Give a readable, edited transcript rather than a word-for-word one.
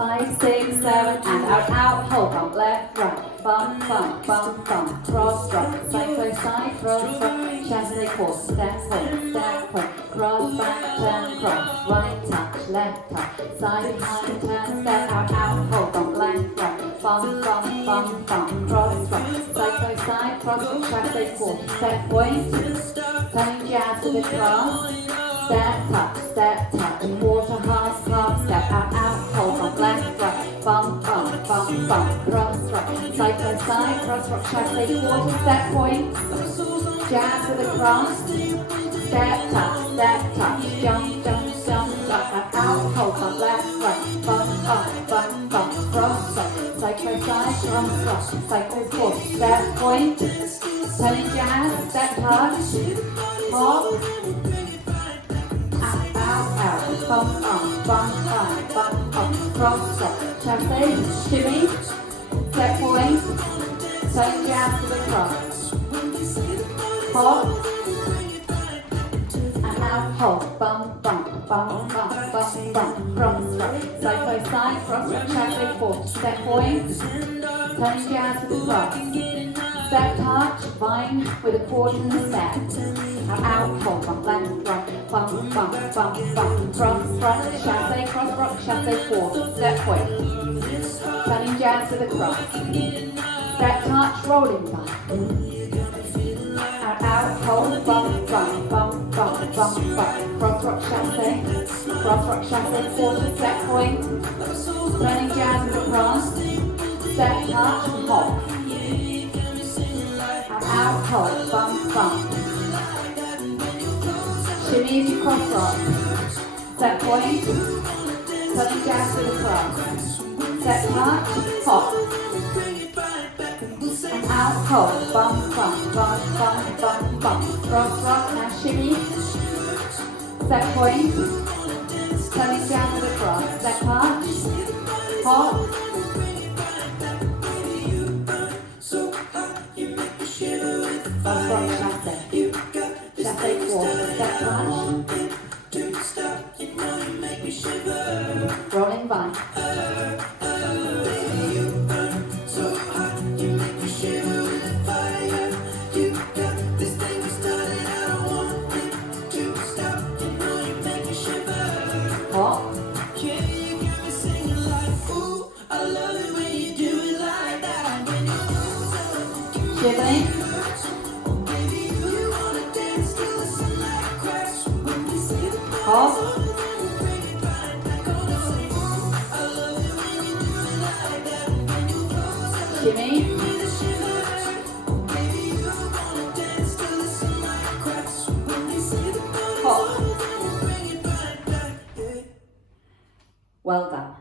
5, 6, 7, and out, out, hold bump, left, right, bump, bump, bump, bump, cross, drop, side, close, side, cross, drop, chasse, quarter, step, point, cross, back, turn, cross, right, touch, left, touch, side, behind, turn, step, out, out, hold bump, left, right, bump, bump, bump, bump, cross, drop, side, close, side, cross, drop, chasse, quarter, step, point, turning jazz to the cross, step, touch, quarter, half, step, out, out, hold bump, left, right, bump, bump, bump, bump, cross, right, side to side, cross, rock, chasse, quarter, step, point, jazz to the cross, step, touch, jump, out, out, hold bump, left, right, bump, bump, cross, right, side to side, cross, rock, side to quarter, step, point, turning jazz, step, touch, hop, out, bump, cross, up, chasse, shimmy, step point, turn jazz to the cross, hop, and out, hold, bump, cross, up, side by side, cross, up, chasse, forward, step point, turn jazz to the cross, step touch, vine with a quarter in the step. Out, hold, bump, left, right, bump, cross, right, chasse, cross, rock, chasse, quarter, step point, turning jazz to the cross, step touch, rolling vine, out, hold, bump, cross, rock, chasse, quarter, step point, turning jazz to the cross, step touch, hop, out, hold, bump, shimmy as you cross rock, step point, turning jazz to the cross, step touch, hop, and out, hold, bump, cross rock, now shimmy, step point, turning jazz to the cross, step touch, hop, cross rock, chasse, quarter, step touch, rolling vine, hop, shimmy, hop, shimmy, hop. Well done.